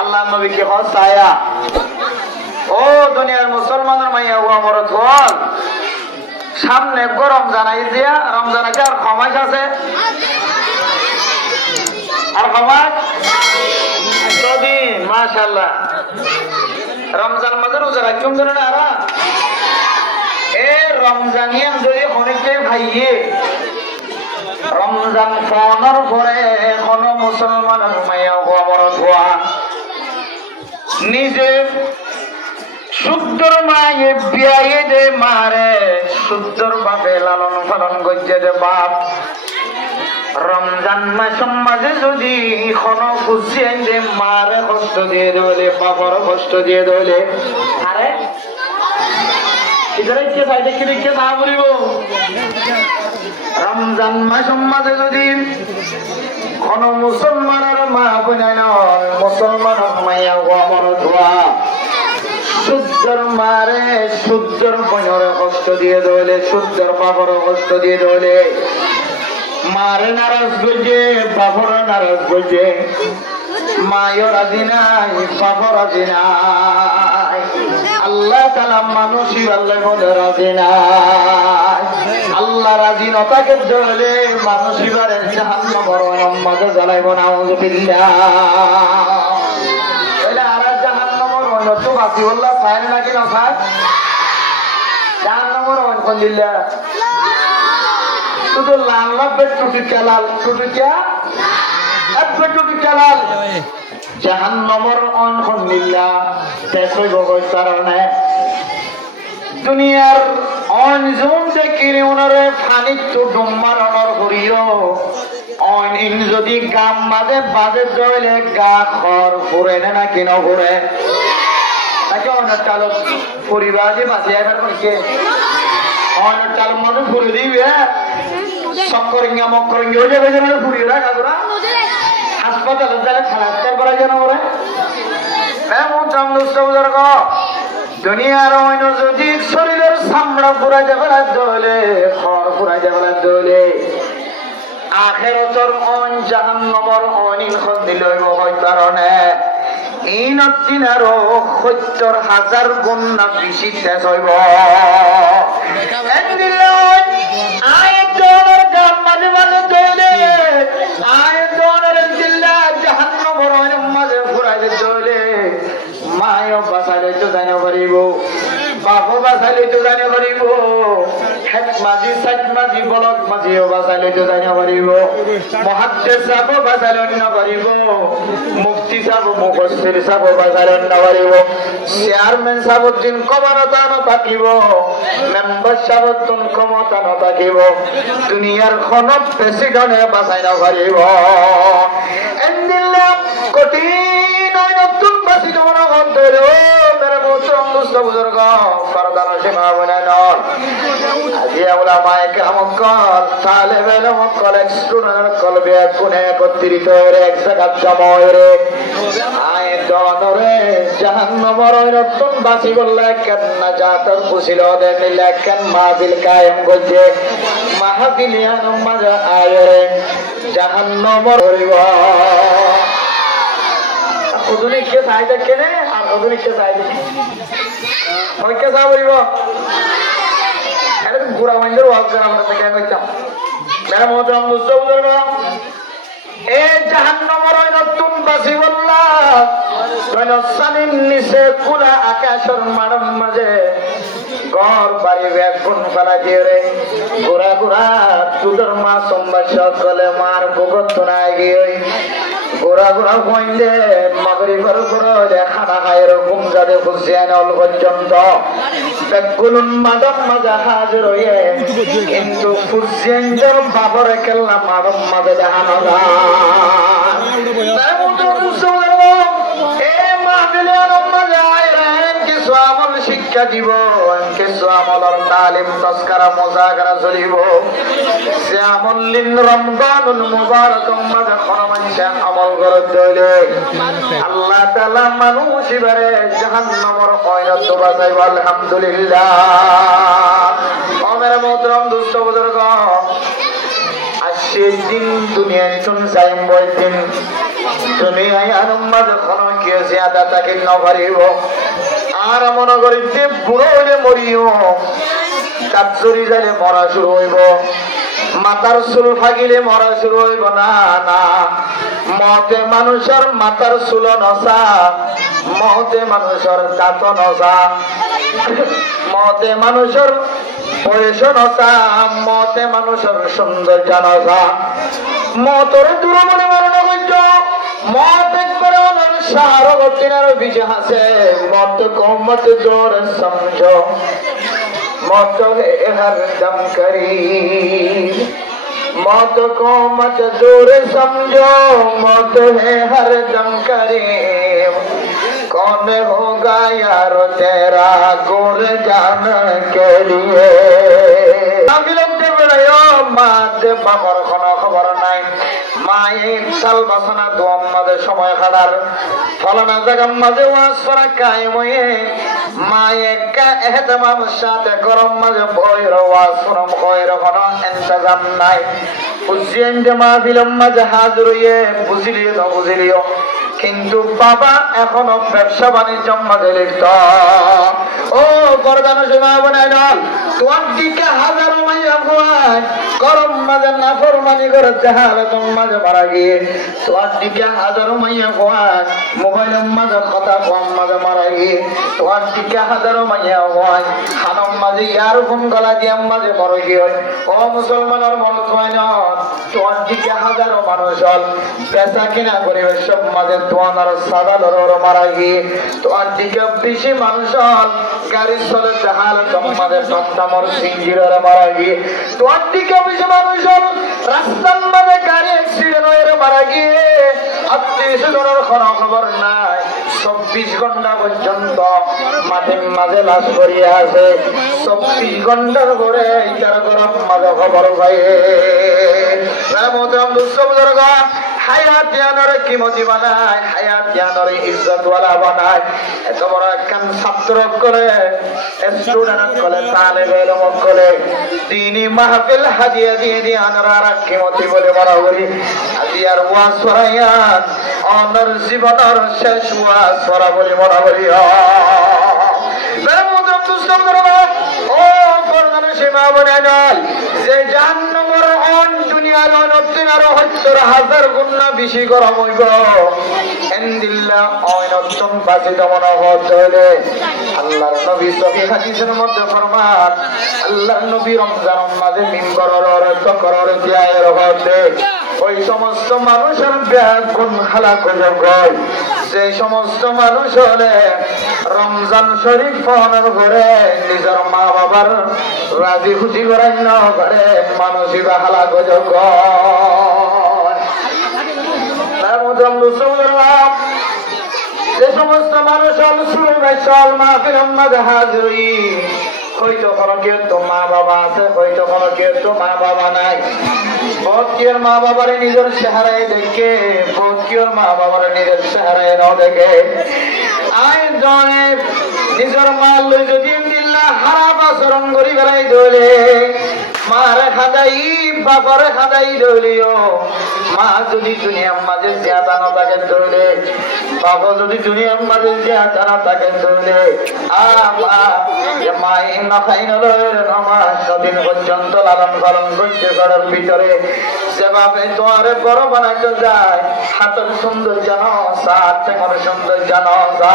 আল্লাহ নবীকে হসায়া ও দুনিয়ার মুসলমানের মাইয়া ও আমার ধোয়াল সামনে গরম জানাই দিয়া রমজান আছে আর ক্ষমাস আছে আর ক্ষমাস যদি মাশাআল্লাহ রমজান মাঝে রোজা রাখুন ধরে না আরা এ রমজানিয়াম যদি অনেকে ভাইয়ে রমজান ফোনের পরে এখনো মুসলমানের মাইয়া ও আমার ধোয়া নিজে শুদ্ধর মায়ে বিয়ে দে মারে শুদ্ধর বাপে লালন পালন করছে রে বাপ রমজান মাসের মাঝে যদি এখনো খুশিয়ে দে মারে কষ্ট দিয়ে দলে বাবার কষ্ট দিয়ে দলে আরে ইধারে কে ভাই দেখে দেখে না বলিব রমজান মাসের মাঝে যদি কোন মুসলমানের মা বোনা নয় মুসলমানের মায়া ও আমার ধোয়া শুদ্ধর মারে শুদ্ধর বোনের কষ্ট দিয়ে দলে শুদ্ধর বাবার কষ্ট দিয়ে দলে মারে নারাজ করছে বাবার নারাজ করছে মায়ের রাজি নাই বাবার রাজি নাই আল্লাহ তাআলা মানুষই আল্লাহ বলে রাজি নাই আল্লাহ রাজি নতাকে দলে মানুষই বারে জাহান্নামের মাঝে জ্বালাইব নাউযুবিল্লাহ এলা আর জাহান্নামের তো বাসি বললা ফাইল নাকি না ফাইল জাহান্নামের কোন দিল্লা শুধু লাল লাভ টুটি কালাল টুটি কিয়া এক টুটি কালাল জাহান্নামের কোন দিল্লা তেসই বগই কারণে দুনিয়ার অনজুম দেখিরে ওনারে ফানিত তো ডুম্মারণর করিও অন ইন যদি গাম মাঝে বাজে জয়লে গা খর ফুরে না কিনো ফুরে নাকি অনেক চালক পরিবারে বাঁচে এবার করছে অনেক চাল মনে ফুরে দিবে সকরিঙ্গা মকরিঙ্গা হয়ে যাবে যেন ফুরিয়ে রাখা তোরা হাসপাতালে যারা খালাস্তার করা যেন ওরা এমন চামদুস্তর দুনিয়ার অন্য যদি শরীরের চামড়া পুরা যাবে দলে খড় পুরা যাবে দলে আখেরাতের অন জাহান্নামের অনিন খন্দিল হয় কারণে ইনতিন আরো ৭০,০০০ গুণ না বেশি তেজ হইব আয়তনের গাম মাঝে মাঝে দলে আয়তনের জিল্লা জাহান্নামের অনিন মাঝে ফুরাই দলে মায়ও বাঁচালে তো জানি পারিব বাপও বাঁচালে তো জানি পারিব হেড মাঝি সাইড মাঝি বলক মাঝিও বাঁচালে তো জানি পারিব মুহাদ্দিস সাহেব বাঁচালে অন্য পারিব মুফতি সাহেব মুফাসসির সাহেব বাঁচালে অন্য পারিব চেয়ারম্যান সাহেব দিন ক্ষমতা না থাকিব মেম্বার সাহেব দিন ক্ষমতা না থাকিব দুনিয়ার কোন প্রেসিডেন্টে বাঁচাই না পারিব এন্দিল্লা কঠিন নতুন বাসি তোমরা অন্তরে ও মেরে মোহতরম দোস্ত বুজুর্গ ফরদান সীমা বনে নন আজি উলামায়ে কেরাম কল তালেবে ইলম কল স্টুডেন্ট কল বেকুনে একত্রিত হয়ে এক জায়গা জমা হয়ে আয় দনরে জাহান্নামের নতুন বাসি বললে কেন নাজাতের ফুসিল দে নিলে কেন মাহফিল কায়েম করছে মাহফিলিয়ান মাজা আয়রে জাহান্নামের হরিব উদুনি কে চাইতে কেনে আর উদুনি কে চাইতে ওই কে চা বলিব এটা ঘোরা মাইন্ডের ওয়াজ করা আমরা কেন কইতাম মেরা মোহতরম দোস্ত বুজুর্গ এই জাহান্নামের নতুন বাসি বললা কোন সালিম নিচে খোলা আকাশের মাড়ম মাঝে ঘর বাড়ি বেগুন ফেলা দিয়ে রে ঘোরা ঘোরা তুদর মা সম্বাস সকলে মার ভগত নাই গিয়ে ঘোরা ঘোরা কইলে মাগরিবের পরে খানা খায় এরকম যাতে খুশিয়ান অল পর্যন্ত বেগুন মাদম মাজা হাজির হয়ে কিন্তু খুশিয়ানদের বাবরে কেল্লা মাদম মাঝে দেখানো শিক্ষা দিব কিছু আমলের তালিম তস্কারা মোজাকারা চলিব সে আমলিন রমজানুল মুবারক মাঝে খরমানছে আমল করে দইলে আল্লাহ তাআলা মানুষ এবারে জাহান্নামের কয়রাত বাঁচাইব আলহামদুলিল্লাহ আমার মোহতরম দোস্ত বুজুর্গ আজকের দিন দুনিয়ায় চুন যাইম বইদিন দুনিয়ায় আরম্ভ যখন কে জিয়াদা তাকে নভারিব আর মনে করি যে বুড়ো হইলে মরিও কাচুরি যাইলে মরা শুরু হইব মাথার চুল ফাগিলে মরা শুরু হইব না না মতে মানুষের মাথার চুল নসা মতে মানুষের দাঁত নসা মতে মানুষের বয়স নসা মতে মানুষের সৌন্দর্য নসা মতর দূর মনে মরণ করছ মত একবারে অনর সারবতীর বিজয় আছে মত কমত জোর সমঝ मौत है हरदम करीब मौत को मत दूर समझो मौत है हरदम करीब कौन होगा यारो तेरा गुर जान के लिए মাঝে বাবার কোনো খবর নাই মায়ের সাল বাসনা দোয়াম মাঝে সময় খাটার ফলানা জায়গার মাঝে ওয়াজ করা কায়েম হয়ে মায়ে কা এহতেমাম সাথে গরম মাঝে বইর ওয়াজ করম কইর কোনো ইন্তজাম নাই বুঝিয়েন যে মাহফিলম মাঝে হাজির হয়ে বুঝিলিও না বুঝিলিও কিন্তু বাবা এখনো ব্যবসা বাণিজ্য মাঝে লিপ্ত ও বরদান সীমা বানাই না তোমার দিকে হাজারো মাইয়া ভয় গরম মাঝে নাফরমানি করে দেখালে তোমার মাঝে মারা গিয়ে তোমার দিকে হাজারো মাইয়া ভয় মোবাইলের মাঝে কথা কম মাঝে মারা গিয়ে তোমার দিকে হাজারো মাইয়া ভয় খানম মাঝে ইয়ার ফোন গলা দিয়ে মাঝে মরে গিয়ে ও মুসলমানের মনে হয় না তোমার দিকে হাজারো মানুষ হল বেচা কিনা করে সব মাঝে তোমার সাদালর মারা গিয়ে তোমার দিকে বেশি মানুষ হল গাড়ি চলে দেখাল তোমাদের সপ্তামর সিঞ্জিরের মারা গিয়ে তোমার দিকে বেশি মানুষ হল রাস্তার মাঝে গাড়ি অ্যাক্সিডেন্ট হয়ে মারা গিয়ে আত্মীয় স্বজনের কোনো খবর নাই 24 ঘন্টা পর্যন্ত মাটির মাঝে লাশ করিয়া আছে 24 ঘন্টার পরে তার গরম মাঝে খবর পাই হায়াত জ্ঞানের কিমতি বানায় হায়াত জ্ঞানের ইজ্জতওয়ালা বানায় এত বড় একখান ছাত্র করে স্টুডেন্ট করে তালেব ইলম করে দ্বীনি মাহফিল হাদিয়া দিয়ে দিয়ে আনরা কিমতি বলে বড় করি হাদিয়ার ওয়াজ করাইয়া অনর জীবনের শেষ ওয়াজ করা বলে বড় করি ও বরদানের সীমা বানায় নাই যে জাহান্নামের অন দুনিয়ার অনতিনার ৭০,০০০ গুণ বেশি গরম হইব এন্দিল্লাহ অনতম বাসিত মনে হইলে আল্লাহর নবী সহিহ হাদিসের মধ্যে ফরমান আল্লাহর নবী রমজানের মাঝে মিম্বরের অর্থ করার দিয়ায়ের হতে ওই সমস্ত মানুষের ব্যাগুণ হালাক হয়ে যায় যে সমস্ত মানুষ হলে রমজান শরীফ পালন করে নিজের মা বাবার রাজি খুশি করাই না করে মানসিক হালাক হয়ে যায় যে সমস্ত মানুষ হাজরি হয়তো কোনো কেউ তো মা বাবা আছে হয়তো কোনো কেউ তো মা বাবা নাই ভক্তির মা বাবার নিজের চেহারায় দেখে ভক্তির মা বাবার নিজের চেহারায় ন দেখে আয় জনে নিজের মা লই যদি খারাপ আচরণ করি বেড়াই ধরে মারে খাদাই বাপরে খাদাই ধরিও মা যদি দুনিয়ার মাঝে জিয়াদা না থাকে ধরে বাবা যদি দুনিয়ার মাঝে জিয়াদা না থাকে ধরে মাই না খাই নামাজ দিন পর্যন্ত লালন পালন করছে ঘরের ভিতরে সেভাবে তোমারে বড় বানাইতে যায় হাতের সৌন্দর্য নসা ঠেঙর সৌন্দর্য নসা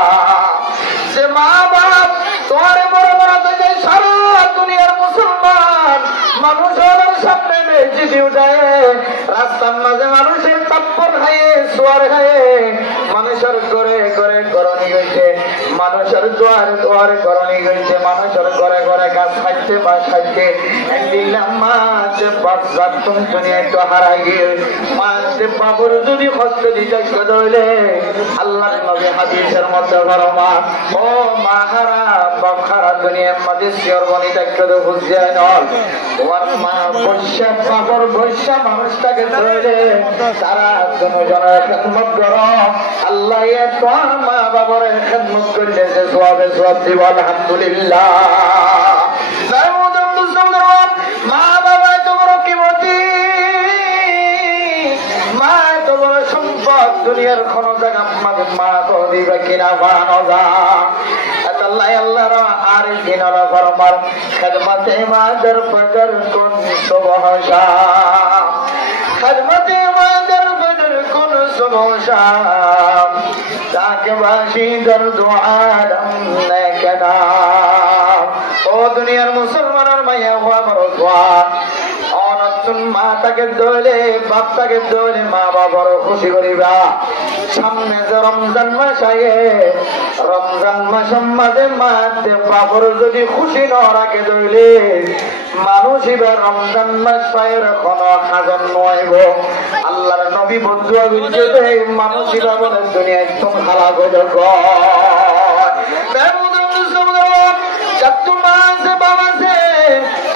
যে মা বাপ তোমারে বড় বানাতে যায় সারা দুনিয়ার মুসলমান মানুষের সামনে বেশি উঠায় রাস্তার মাঝে মানুষের তাপ্পর খাইয়ে সোয়ার খাইয়ে মানুষের ঘরে ঘরে করণী হয়েছে মানুষের দুয়ারে দুয়ারে করণী হয়েছে মানুষের ঘরে ঘরে গাছ খাইছে বা খাইছে দিলাম মাঝে বাচ্চা তুমি দুনিয়ায় তো হারাই গিয়ে মাঝে বাবুর যদি কষ্ট দিতে ধরলে আল্লাহ নবী হাদিসের মধ্যে বড় মা ও মা হারা বাপ হারা দুনিয়ার মাঝে শিওর বনি দেখতে তো বুঝছে নল তোমার মা বৈশা বাবর বৈশা মানুষটাকে ধরলে তারা জনের খেদমত কর আল্লাহ তোমার মা বাবর খেদমত করলে যে সোয়াবে সোয়াব দিব আলহামদুলিল্লাহ মা বাবায় তো বড় কিমতি মা তো বড় সম্পদ দুনিয়ার কোন জায়গা মাঝে মা দিবে কিনা বানো যা আল্লাহ আল্লাহর আরিফিন আলা ফরমান খিদমতে মাদার ফজর কোন সুবহ শাম খিদমতে মাদার ফজর কোন সুবহ শাম তাকে বাসি দর্দ আলম নে কেনা ও দুনিয়ার মুসলমানের মাইয়া ও আমার ওয়ান অনতুন মাতাকে দোলে বাপটাকে দোলে মা বাবার খুশি করিবা সামনে যে রমজান মাস আয়ে রমজান মাসের মাঝে মাতে বাবার যদি খুশি না রাখে দইলে মানুষ এবার রমজান মাস পায়ের কোনো হাজার নয়ব আল্লাহর নবী বদুয়া বিলতে দেয় মানুষ এবার বলে দুনিয়ায় তুমি হালাক হয়ে যাও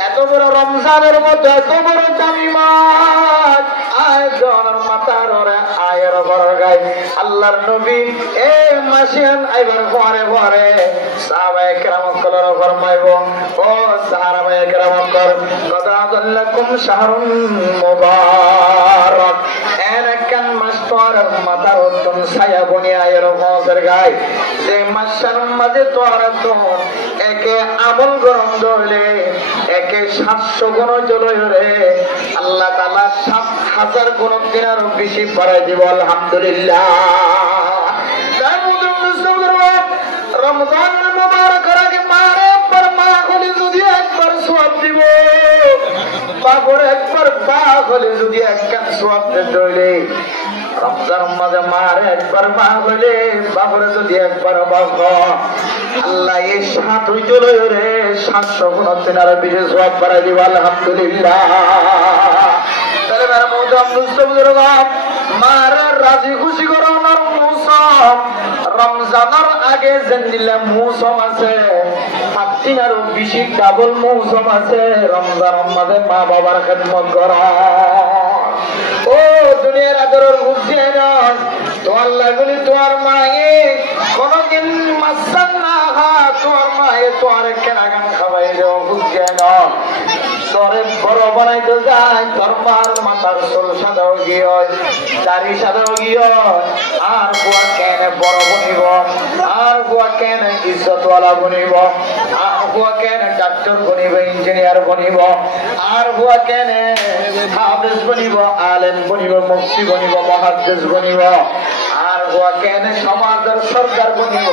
এত বড় রমজানের মধ্যে এত বড় দামি মাছ আয়োজনের মাথার আয়ের বড় গাই আল্লাহর নবী এই মাসিয়ান আইবার পরে পরে সাহাবায়ে কেরাম কলর ফরমাইব ও সাহাবায়ে কেরাম কর কদাল্লাকুম শাহরুন মুবারক এরকম মাস তোর মাথার উত্তম ছায়া বনি আয়ের বছর গাই যে মাসের মাঝে তোর তো একে আমল গরম ধরলে একে 700 গুণ জ্বলে রে আল্লাহ তাআলা 7000 গুণ দিনার বেশি বাড়াই দিব আলহামদুলিল্লাহ রমজান মুবারকের আগে মারে পর মা হলে যদি একবার সওয়াব দিব বাবর একবার পা হলে যদি একবার সওয়াব দিলে রমজান মাঝে মারে একবার মা হলে বাবরে যদি একবার বাবা আল্লাহ এই 7 হইজলে রে 700 গুণ দিনার বেশি সওয়াব বাড়াই দিব আলহামদুলিল্লাহ তাহলে মেরা মুজাম মুস্তফির মারে রাজি খুশি করানোর মৌসুম রমজানের আগে জেন্দিলে মৌসুম আছে 7 দিনেরও বেশি ডাবল মৌসুম আছে রমজানের মাঝে মা বাবার খেদমত করা ও দুনিয়ার আদরের বুঝছে না তোমার লাগলি তোমার মায়ে কোনদিন মাসান না হা তোমার মায়ে তোমার কেনাগান খাওয়াই দেওয়া বুঝছে না তোরে বড় বানাইতে যায় তোর মার মাথার চুল সাদাও গিয়ে দাড়ি সাদাও গিয়ে আর বুয়া কেন বড় বনিব আর বুয়া কেন ইজ্জতওয়ালা বনিব আর বুয়া কেন ডাক্তার বনিব ইঞ্জিনিয়ার বনিব আর বুয়া কেন হাফেজ বনিব আলেম বনিব মুফতি বনিব মুহাদ্দিস বনিব আর বুয়া কেন সমাজের সরকার বনিব